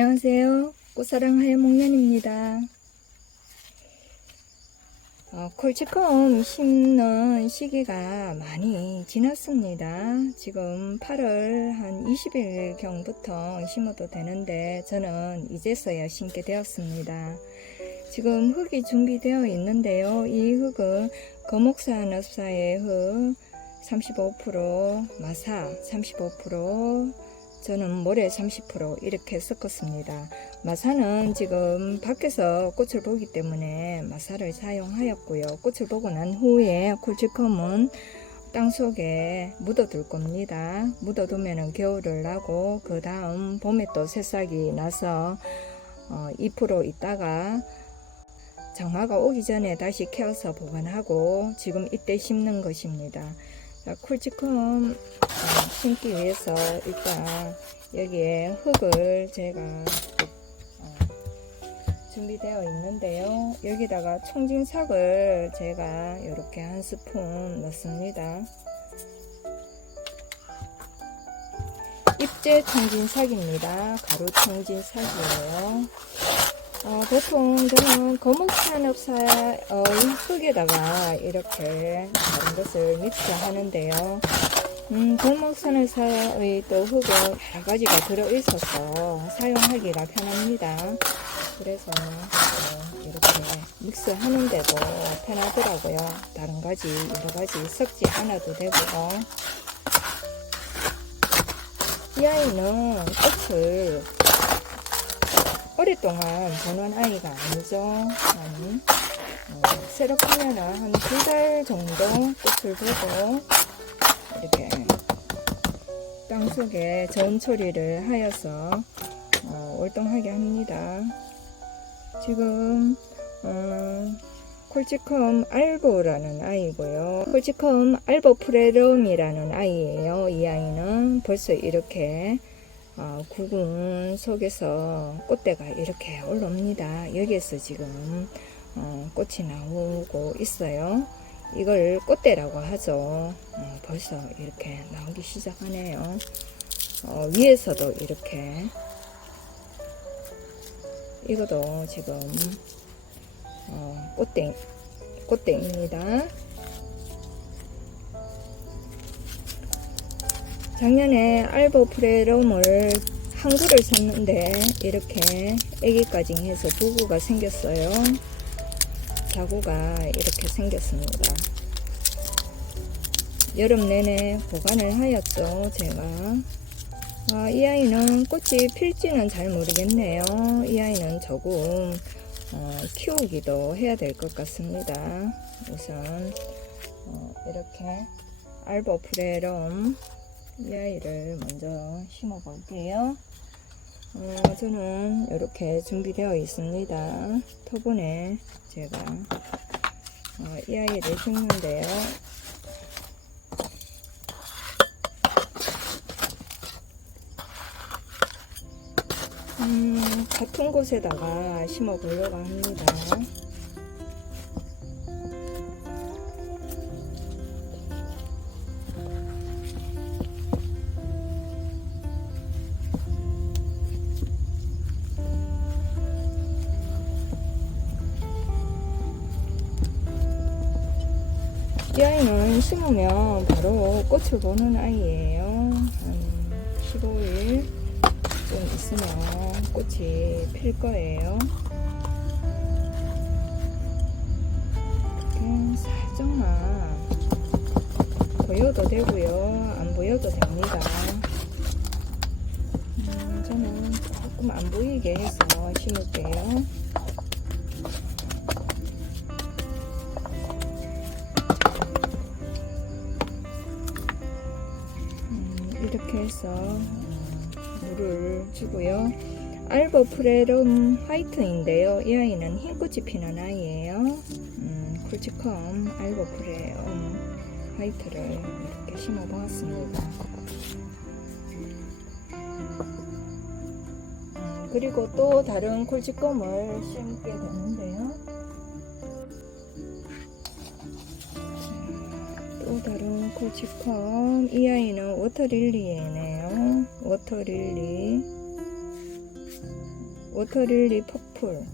안녕하세요. 꽃사랑 하얀목련입니다. 어, 콜치컴 심는 시기가 많이 지났습니다. 지금 8월 한 20일경부터 심어도 되는데 저는 이제서야 심게 되었습니다. 지금 흙이 준비되어 있는데요. 이 흙은 거목산 읍사의 흙 35%, 마사 35%, 저는 모래 30% 이렇게 섞었습니다. 마사는 지금 밖에서 꽃을 보기 때문에 마사를 사용하였고요. 꽃을 보고 난 후에 콜치컴은 땅 속에 묻어둘 겁니다. 묻어두면 겨울을 나고 그 다음 봄에 또 새싹이 나서 어, 2% 있다가 장마가 오기 전에 다시 캐어서 보관하고 지금 이때 심는 것입니다. 어, 심기 위해서 일단 여기에 흙을 제가 어, 준비되어 있는데요. 여기다가 청진삭을 제가 이렇게 한 스푼 넣습니다. 입제 청진삭입니다. 가루 청진삭이에요. 어, 보통 저는 거목산업사의 어, 흙에다가 이렇게 다른 것을 믹스하는데요. 음, 거목산업사의 또 흙은 여러 가지가 들어있어서 사용하기가 편합니다. 그래서 어, 이렇게 믹스하는데도 편하더라고요. 다른 가지 여러 가지 섞지 않아도 되고요. 이 아이는 꽃을 오랫동안 보는 아이가 아니죠. 아니, 어, 새로 피면은 한두 달 정도 꽃을 보고 이렇게 땅 속에 전 처리를 하여서 어, 월동하게 합니다. 지금 어, 콜치컴 알보라는 아이고요. 콜치컴 알보 프레럼이라는 아이예요. 이 아이는 벌써 이렇게 어, 구근 속에서 꽃대가 이렇게 올라옵니다. 여기에서 지금 어, 꽃이 나오고 있어요. 이걸 꽃대라고 하죠. 어, 벌써 이렇게 나오기 시작하네요. 어, 위에서도 이렇게 이것도 지금 어, 꽃대 꽃대입니다. 작년에 알보 프레럼을 한 그를 샀는데 이렇게 애기까지 해서 두 구가 생겼어요. 자구가 이렇게 생겼습니다. 여름 내내 보관을 하였죠, 제가. 아, 이 아이는 꽃이 필지는 잘 모르겠네요. 이 아이는 조금 어, 키우기도 해야 될 것 같습니다. 우선 어, 이렇게 알보프레럼 이 아이를 먼저 심어 볼게요. 어, 저는 이렇게 준비되어 있습니다. 토분에 제가 어, 이 아이를 심는데요. 음, 같은 곳에다가 심어 보려고 합니다. 아이는 심으면 바로 꽃을 보는 아이예요. 한 15일 좀 있으면 꽃이 필 거예요. 이렇게 살짝만 보여도 되고요. 안 보여도 됩니다. 음, 저는 조금 안 보이게 해서 심을게요. 이렇게 해서 음, 물을 주고요. 알보 프레럼 화이트인데요. 이 아이는 흰꽃이 피는 아이예요. 음, 쿨치컴 알보 프레럼 화이트를 이렇게 심어 보았습니다. 음, 그리고 또 다른 콜치컴을 심게 되는데요. 다른 콜치컴 이 아이는 워터릴리에네요. 워터릴리. 워터릴리 퍼플.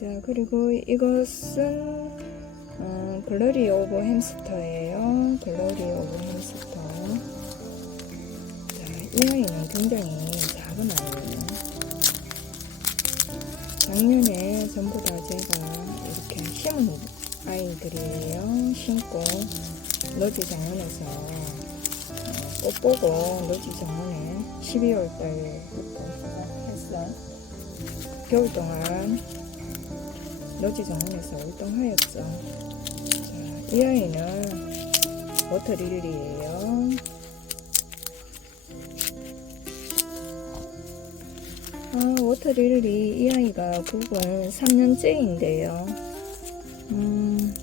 자 그리고 이것은 어, 글로리 오브 햄스터예요. 글로리 오브 햄스터. 자, 이 아이는 굉장히 작은 아이예요 작년에 전부 다 제가 이렇게 심은 아이들이에요 심고 노지 정원에서 어, 꽃 보고 노지 정원에 12월달 했어 겨울 동안 노지 정원에서 활동하였죠. 자, 이 아이는 워터릴리예요. 아, 워터릴리 이 아이가 국은 3년째인데요. 음,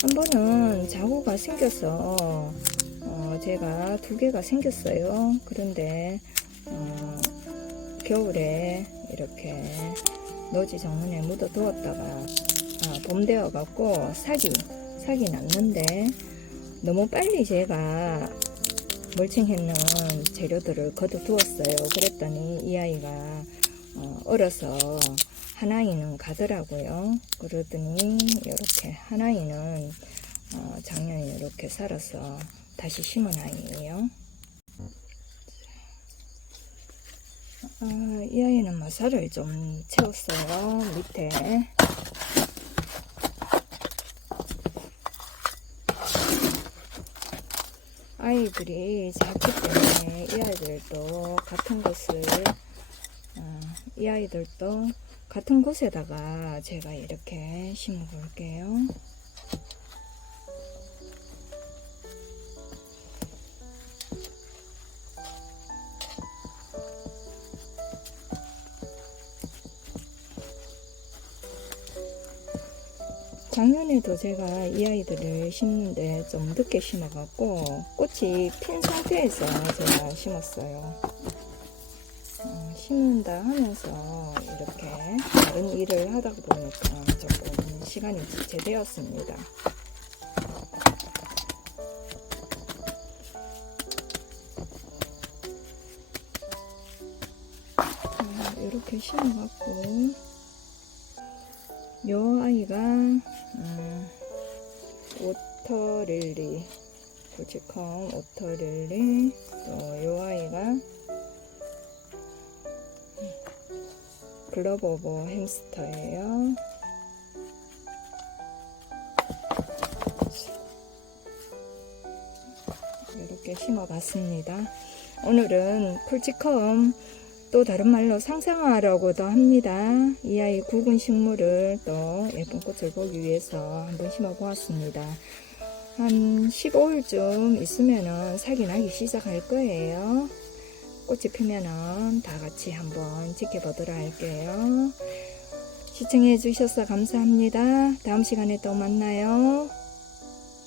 한 번은 자구가 생겨서 어, 제가 두 개가 생겼어요. 그런데 어, 겨울에 이렇게 노지 정원에 묻어 두었다가 아, 봄 되어 갖고 사기 사기 났는데 너무 빨리 제가 멀칭했는 재료들을 거둬 두었어요. 그랬더니 이 아이가 어, 한 아이는 가더라고요. 그러더니 이렇게 한 아이는 어, 작년에 이렇게 살아서 다시 심은 아이예요. 아, 이 아이는 마사를 좀 채웠어요. 밑에. 아이들이 작기 때문에 이 아이들도 같은 곳을, 어, 이 아이들도 같은 곳에다가 제가 이렇게 심어 볼게요. 작년에도 제가 이 아이들을 심는데 좀 늦게 심어갖고 꽃이 핀 상태에서 제가 심었어요. 어, 심는다 하면서 이렇게 다른 일을 하다 보니까 조금 시간이 지체되었습니다. 자, 이렇게 심어갖고 요 아이가 음, 오터릴리 솔직컴 오터릴리 또 요 아이가 오브 햄스터예요. 이렇게 심어봤습니다. 오늘은 콜치컴 또 다른 말로 상상화라고도 합니다. 이 아이 굵은 식물을 또 예쁜 꽃을 보기 위해서 한번 심어 보았습니다. 한 15일쯤 있으면은 살기 나기 시작할 거예요. 꽃이 피면은 다 같이 한번 지켜보도록 할게요. 시청해 주셔서 감사합니다. 다음 시간에 또 만나요.